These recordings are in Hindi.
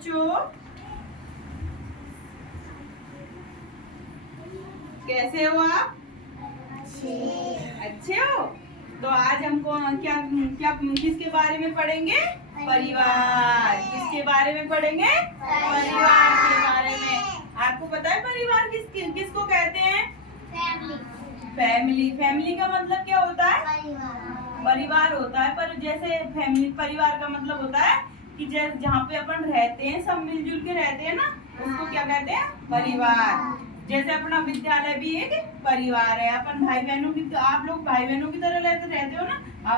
बच्चों, कैसे हो आप? अच्छे हो। तो आज हमको क्या क्या किसके बारे में पढ़ेंगे? परिवार। किसके बारे में पढ़ेंगे? परिवार के बारे में। आपको पता है परिवार किसको कहते हैं? फैमिली। फैमिली का मतलब क्या होता है? परिवार होता है। पर जैसे फैमिली परिवार का मतलब होता है कि जहाँ पे अपन रहते हैं, सब मिलजुल के रहते हैं ना, उसको क्या कहते हैं? परिवार। जैसे अपना विद्यालय भी एक परिवार है। अपन भाई बहनों की, तो आप लोग भाई बहनों की तरह रहते हो ना,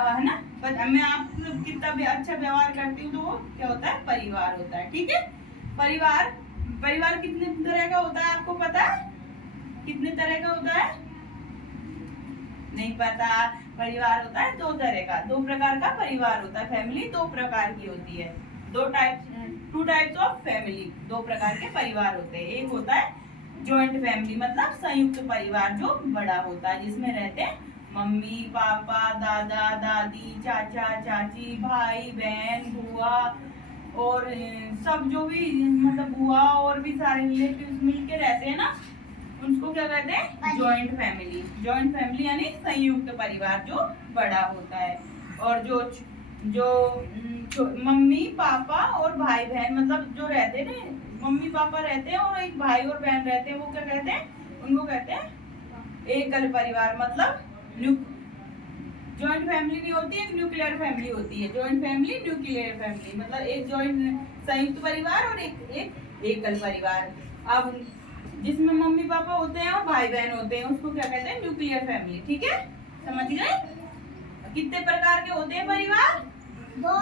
है ना? मैं आप कितना भी अच्छा व्यवहार करती हूँ तो वो क्या होता है? परिवार होता है। ठीक है। परिवार कितने तरह का होता है आपको पता है? कितने तरह का होता है? नहीं पता। परिवार होता है 2 तरह का, 2 प्रकार का परिवार होता है। फैमिली 2 प्रकार की होती है। 2 टाइप्स ऑफ फैमिली। 2 प्रकार के परिवार होते हैं। एक होता है जॉइंट फैमिली, मतलब संयुक्त परिवार, जो बड़ा होता है, जिसमें रहते हैं मम्मी पापा, दादा दादी, चाचा चाची, भाई बहन, बुआ और सब जो भी, मतलब बुआ और भी सारे रिलेटिव्स मिलके रहते हैं ना, उनको क्या कहते हैं? Joint family. जॉइंट फैमिली यानी संयुक्त परिवार जो बड़ा होता है। और जो मम्मी पापा और भाई बहन, मतलब जो रहते हैं ना, मम्मी पापा रहते हैं और एक भाई और बहन रहते हैं, वो क्या कहते हैं? उनको कहते हैं एकल परिवार। मतलब जॉइंट फैमिली नहीं होती, एक न्यूक्लियर फैमिली होती है। जॉइंट फैमिली, न्यूक्लियर फैमिली, मतलब एक जॉइंट संयुक्त परिवार और एक एकल परिवार। अब जिसमें मम्मी पापा होते हैं और भाई बहन होते हैं, उसको क्या कहते हैं? Nuclear family. ठीक है, समझ गए? कितने प्रकार के होते हैं परिवार? 2।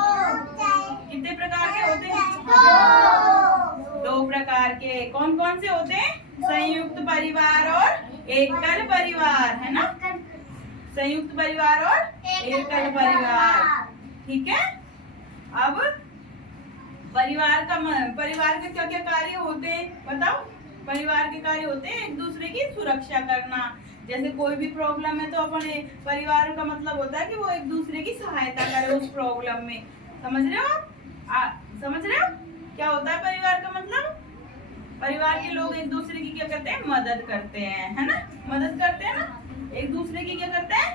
कितने प्रकार के होते हैं? 2 प्रकार के। कौन कौन से होते हैं? संयुक्त परिवार और एकल परिवार, है ना? संयुक्त परिवार और एकल परिवार। ठीक है। अब परिवार के क्या क्या कार्य होते हैं बताओ? परिवार के कार्य होते हैं एक दूसरे की सुरक्षा करना। जैसे कोई भी प्रॉब्लम है तो अपने परिवार का मतलब होता है कि वो एक दूसरे की सहायता करे उस प्रॉब्लम में। समझ रहे हो आप? समझ रहे हो क्या होता है परिवार का मतलब? परिवार के लोग एक दूसरे की क्या करते हैं? मदद करते हैं, है ना? मदद करते हैं ना, एक दूसरे की क्या करते हैं?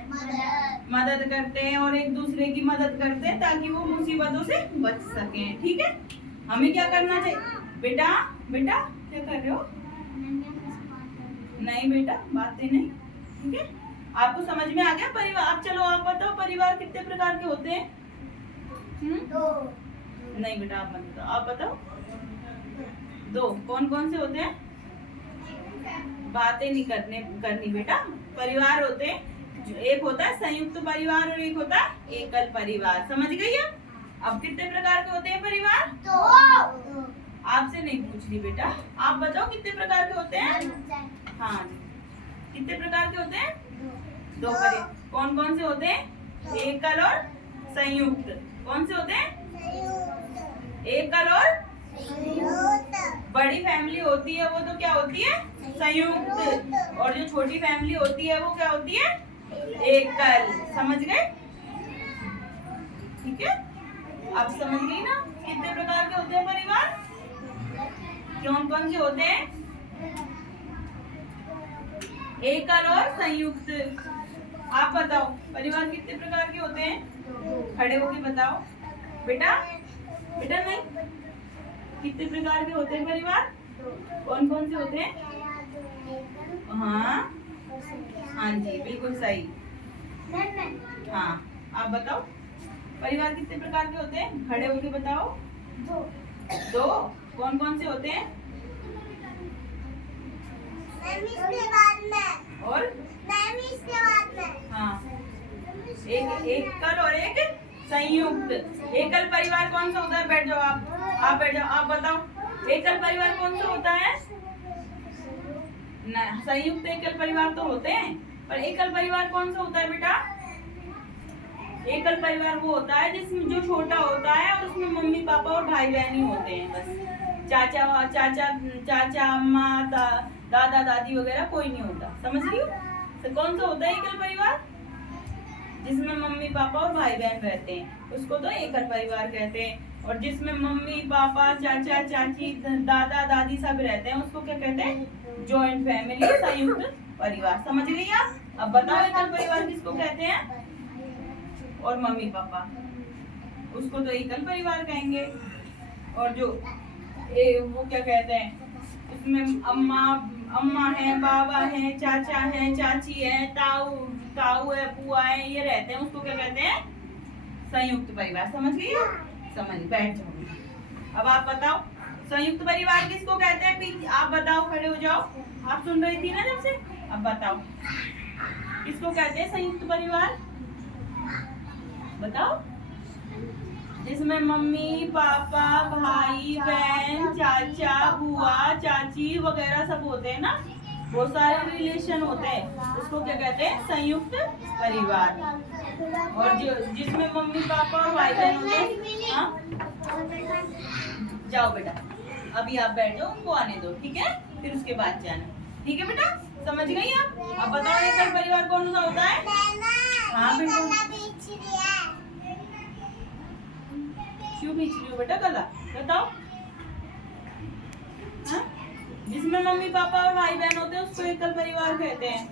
मदद करते हैं, और एक दूसरे की मदद करते हैं ताकि वो मुसीबतों से बच सके। ठीक है। हमें क्या करना चाहिए? बेटा बेटा क्या कर रहे हो? नहीं बेटा, बातें नहीं। ठीक है। आपको समझ में आ गया परिवार? आप चलो आप बताओ परिवार कितने प्रकार के होते हैं? 2। नहीं बेटा, आप मत बताओ, आप बताओ। 2 कौन कौन से होते हैं? बातें नहीं करनी बेटा। परिवार होते हैं, एक होता है संयुक्त परिवार और एक होता है एकल परिवार। समझ गई आप? अब कितने प्रकार के होते हैं परिवार? 2। आपसे नहीं पूछ रही बेटा, आप बताओ कितने प्रकार के होते हैं? हाँ, कितने प्रकार के होते हैं? 2 परिवार। कौन कौन से होते हैं? एकल और संयुक्त। कौन से होते हैं? एकल और बड़ी फैमिली होती है वो तो क्या होती है? संयुक्त। और जो छोटी फैमिली होती है वो क्या होती है? एकल। समझ गए? ठीक है। आप समझ गई ना कितने प्रकार के होते हैं परिवार? कौन कौन से होते हैं? एकल और संयुक्त। आप बताओ परिवार कितने प्रकार के होते हैं? खड़े होके बताओ बेटा। बेटा नहीं, कितने प्रकार के होते हैं परिवार? कौन कौन से होते हैं? हाँ हाँ जी, बिल्कुल सही। हाँ, आप बताओ परिवार कितने प्रकार के होते हैं? खड़े होके बताओ। 2 कौन कौन से होते हैं? और हाँ, एक एकल और एक संयुक्त। एकल परिवार कौन सा होता है? बैठ जाओ आप बैठ जाओ, आप बताओ एकल परिवार कौन सा होता है? संयुक्त एकल परिवार तो होते हैं, पर एकल परिवार कौन सा होता है बेटा? एकल परिवार वो होता है जिसमें जो छोटा होता है और उसमें मम्मी पापा और भाई बहन ही होते हैं बस। चाचा अम्मा दादा दादी वगैरह कोई नहीं होता। समझ रही हो? तो कौन सा होता है एकल परिवार? जिसमें मम्मी पापा और भाई बहन रहते हैं उसको तो एकल परिवार कहते हैं। और जिसमें मम्मी पापा चाचा चाची दादा दादी सब रहते हैं उसको क्या कहते हैं? जॉइंट फैमिली, संयुक्त परिवार। समझ गई आप? अब बताओ एकल परिवार किसको कहते हैं? और मम्मी पापा उसको तो एकल परिवार कहेंगे। और जो वो क्या कहते हैं, उसमें अम्मा है, बाबा है, चाचा है, चाची है, ताऊ है, बुआ है, ये रहते हैं उसको क्या कहते हैं? संयुक्त परिवार। समझ गई? समझ, बैठ जाओ। अब आप बताओ संयुक्त परिवार किसको कहते हैं? आप बताओ, खड़े हो जाओ। आप सुन रही थी ना जब से। अब बताओ किसको कहते हैं संयुक्त परिवार? बताओ। जिसमें मम्मी पापा भाई बहन चाचा बुआ चाची वगैरह सब होते हैं ना, वो सारे रिलेशन होते हैं, उसको क्या कहते हैं? संयुक्त परिवार। और जो जिसमें मम्मी पापा और भाई बहन होते हैं। हाँ? जाओ बेटा, अभी आप बैठ जाओ, उनको आने दो, ठीक है? फिर उसके बाद जाना, ठीक है बेटा? समझ गई आप? अब बताओ एकल परिवार कौन सा होता है? हाँ बेटा। क्यों खींच रही हो बेटा गला? बताओ। हाँ? जिसमें मम्मी पापा और भाई बहन होते हैं उसको एकल परिवार कहते हैं।